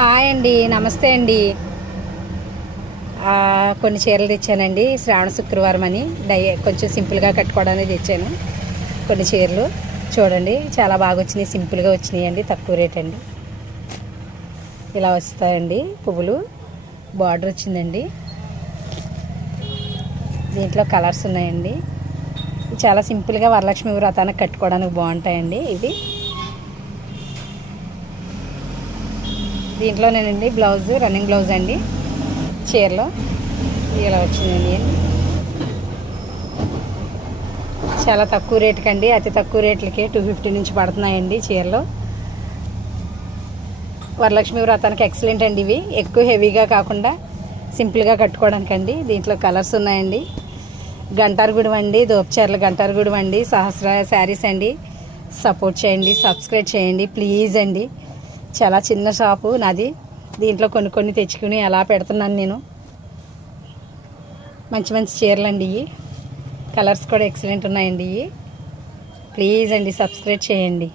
Hi అండి, నమస్తే అండి. కొన్ని చీరలు తెచ్చానండి. శ్రావణ శుక్రవారం అని కొంచెం సింపుల్గా కట్టుకోవడానికి తెచ్చాను. కొన్ని చీరలు చూడండి, చాలా బాగా వచ్చినాయి, సింపుల్గా వచ్చినాయి అండి, తక్కువ రేట్ అండి. ఇలా వస్తాయండి పువ్వులు, బార్డర్ వచ్చిందండి. దీంట్లో కలర్స్ ఉన్నాయండి. చాలా సింపుల్గా వరలక్ష్మి వ్రతానికి కట్టుకోవడానికి బాగుంటాయండి ఇవి. దీంట్లోనేనండి బ్లౌజ్, రన్నింగ్ బ్లౌజ్ అండి. చీరలో ఇలా వచ్చిందండి. చాలా తక్కువ రేటుకి అండి, అతి తక్కువ రేట్లకే 250 నుంచి పడుతున్నాయండి చీరలు. వరలక్ష్మి వ్రతానికి ఎక్సలెంట్ అండి ఇవి. ఎక్కువ హెవీగా కాకుండా సింపుల్గా కట్టుకోవడానికి అండి. దీంట్లో కలర్స్ ఉన్నాయండి. గంటారగూడెం అండి, దోపచీరలు గంటారగూడెం అండి, సహస్ర శారీస్ అండి. సపోర్ట్ చేయండి, సబ్స్క్రైబ్ చేయండి ప్లీజ్ అండి. చాలా చిన్న షాపు నాది. దీంట్లో కొన్ని తెచ్చుకుని అలా పెడుతున్నాను నేను. మంచి మంచి చీరలు అండి ఇవి. కలర్స్ కూడా ఎక్సలెంట్ ఉన్నాయండి ఇవి. ప్లీజ్ అండి, సబ్స్క్రైబ్ చేయండి.